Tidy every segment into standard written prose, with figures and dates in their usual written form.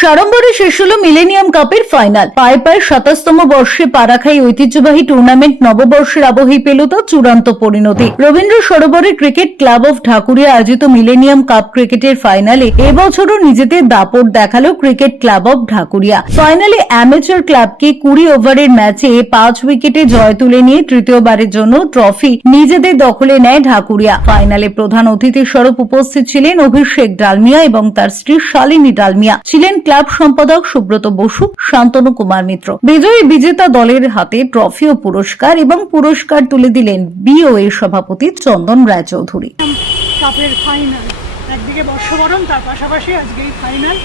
সাড়ম্বরে শেষ হলো মিলেনিয়াম কাপের ফাইনাল। পায়ে পায়ে ২৭তম বর্ষে পা রাখা এই ঐতিহ্যবাহী টুর্নামেন্ট নববর্ষের আবহেই পেল তার চূড়ান্ত পরিণতি। রবীন্দ্র সরোবরে ক্রিকেট ক্লাব অফ ঢাকুরিয়া আয়োজিত মিলেনিয়াম কাপ ক্রিকেটের ফাইনালে এবছরও নিজেদের দাপট দেখালো ক্রিকেট ক্লাব অফ ঢাকুরিয়া। ফাইনালে অ্যামেচার ক্লাবকে ২০ ওভারের ম্যাচে ৫ উইকেটে জয় তুলে নিয়ে তৃতীয়বারের জন্য ট্রফি নিজেদের দখলে নেয় ঢাকুরিয়া। ফাইনালে প্রধান অতিথি স্বরূপ উপস্থিত ছিলেন অভিষেক ডালমিয়া এবং তার স্ত্রী শালিনী ডালমিয়া, ছিলেন ক্লাব সম্পাদক সুব্রত বসু, শান্তনু কুমার মিত্র। বিজয়ী বিজেতা দলের হাতে ট্রফি ও পুরস্কার এবং পুরস্কার তুলে দিলেন বিওএ সভাপতি চন্দন রায়চৌধুরী। কাপের ফাইনাল, একদিকে বর্ষবরণ, তার পাশাপাশি আজকে এই ফাইনাল।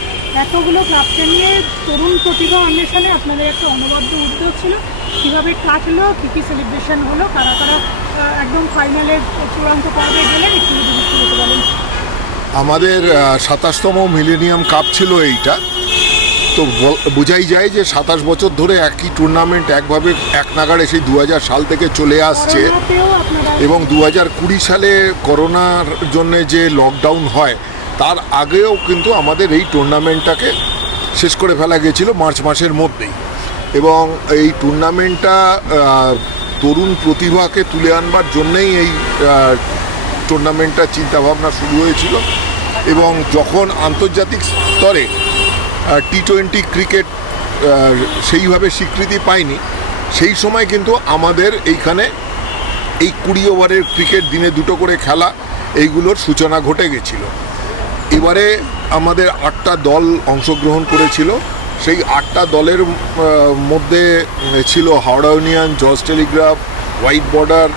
এতগুলো ক্লাবকে নিয়ে তরুণ প্রতিভা অন্বেষণে আপনাদের একটা অনবদ্য উদ্যোগ ছিল, কিভাবে কাটলো, কি কি সেলিব্রেশন হলো, কারা কারা একদম ফাইনালের চূড়ান্ত পর্বে গেলেন, একটু বলতে বলেন। আমাদের ২৭তম মিলেনিয়াম কাপ ছিল এইটা, তো বোঝাই যায় যে ২৭ বছর ধরে একই টুর্নামেন্ট একভাবে এক নাগাড়ে সেই ২০০০ সাল থেকে চলে আসছে এবং ২০২০ সালে করোনার জন্য যে লকডাউন হয় তার আগেও কিন্তু আমাদের এই টুর্নামেন্টটাকে শেষ করে ফেলা গেছিল মার্চ মাসের মধ্যেই। এবং এই টুর্নামেন্টটা তরুণ প্রতিভাকে তুলে আনবার জন্যেই এই টুর্নামেন্টটার চিন্তাভাবনা শুরু হয়েছিল। এবং যখন আন্তর্জাতিক স্তরে টি-20 ক্রিকেট সেইভাবে স্বীকৃতি পায়নি, সেই সময় কিন্তু আমাদের এইখানে এই ২০ ওভারের ক্রিকেট দিনে দুটো করে খেলা এইগুলোর সূচনা ঘটে গেছিল। এবারে আমাদের ৮টা দল অংশগ্রহণ করেছিল। সেই ৮টা দলের মধ্যে ছিল হাওড়া ইউনিয়ন, জজ Telegraph, white border,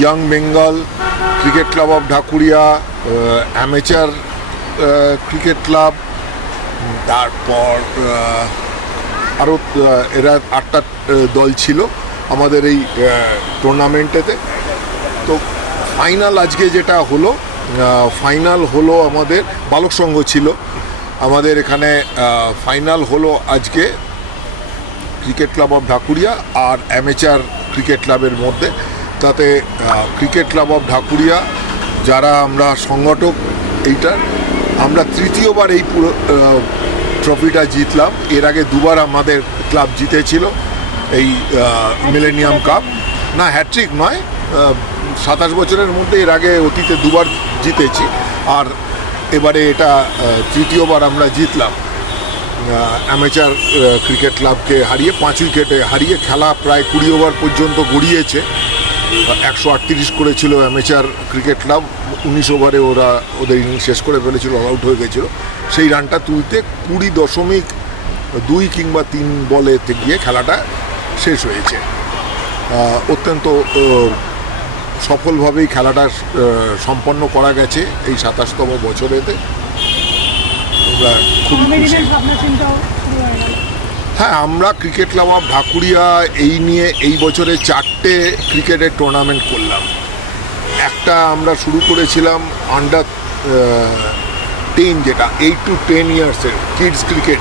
young Bengal, cricket club of Dhakuria, amateur cricket club, তারপর আরও এরা ৮টা দল ছিল আমাদের এই টুর্নামেন্টেতে। তো ফাইনাল আজকে যেটা হলো, ফাইনাল হলো আমাদের বালক সংঘ ছিল আমাদের এখানে। ফাইনাল হলো আজকে ক্রিকেট ক্লাব অফ ঢাকুরিয়া আর অ্যামেচার ক্রিকেট ক্লাবের মধ্যে। তাতে ক্রিকেট ক্লাব অফ ঢাকুরিয়া যারা আমরা সংগঠক, এইটার আমরা তৃতীয়বার এই পুরো ট্রফিটা জিতলাম। এর আগে দুবার আমাদের ক্লাব জিতেছিল এই মিলেনিয়াম কাপ। না, হ্যাট্রিক নয়, ২৭ বছরের মধ্যে এর আগে অতীতে দুবার জিতেছি, আর এবারে এটা তৃতীয়বার আমরা জিতলাম। অ্যামেচার ক্রিকেট ক্লাবকে হারিয়ে ৫ উইকেটে হারিয়ে, খেলা প্রায় ২০ ওভার পর্যন্ত গড়িয়েছে। ১৩৮ করেছিল অ্যামেচার ক্রিকেট ক্লাব, ১৯ ওভারে ওরা ওদের ইনিংস শেষ করে ফেলেছিল, অল আউট হয়ে গেছিলো। সেই রানটা তুলতে ২০.২ কিংবা ৩ বলেতে গিয়ে খেলাটা শেষ হয়েছে। অত্যন্ত সফলভাবেই খেলাটা সম্পন্ন করা গেছে এই ২৭তম বছরেতে। আমরা খুব খুশি। হ্যাঁ, আমরা ক্রিকেট ক্লাব অফ ঢাকুরিয়া এই নিয়ে এই বছরে 4টে ক্রিকেটের টুর্নামেন্ট করলাম। একটা আমরা শুরু করেছিলাম আন্ডার 10, যেটা 8 to 10 ইয়ার্সের কিডস ক্রিকেট।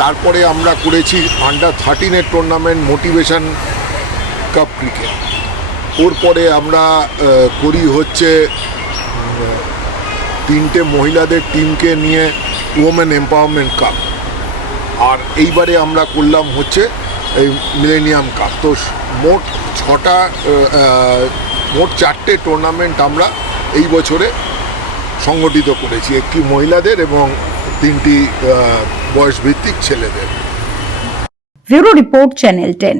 তারপরে আমরা করেছি আন্ডার 13-এর টুর্নামেন্ট, মোটিভেশন কাপ ক্রিকেট। ওর পরে আমরা করি হচ্ছে 3টে মহিলাদের টিমকে নিয়ে ওমেন এম্পাওয়ারমেন্ট কাপ। আর এইবারে আমরা করলাম হচ্ছে এই মিলেনিয়াম কাপ। তো মোট 4টে টুর্নামেন্ট আমরা এই বছরে সংগঠিত করেছি, একটি মহিলাদের এবং 3টি বয়সভিত্তিক ছেলেদের। Bureau report, channel 10।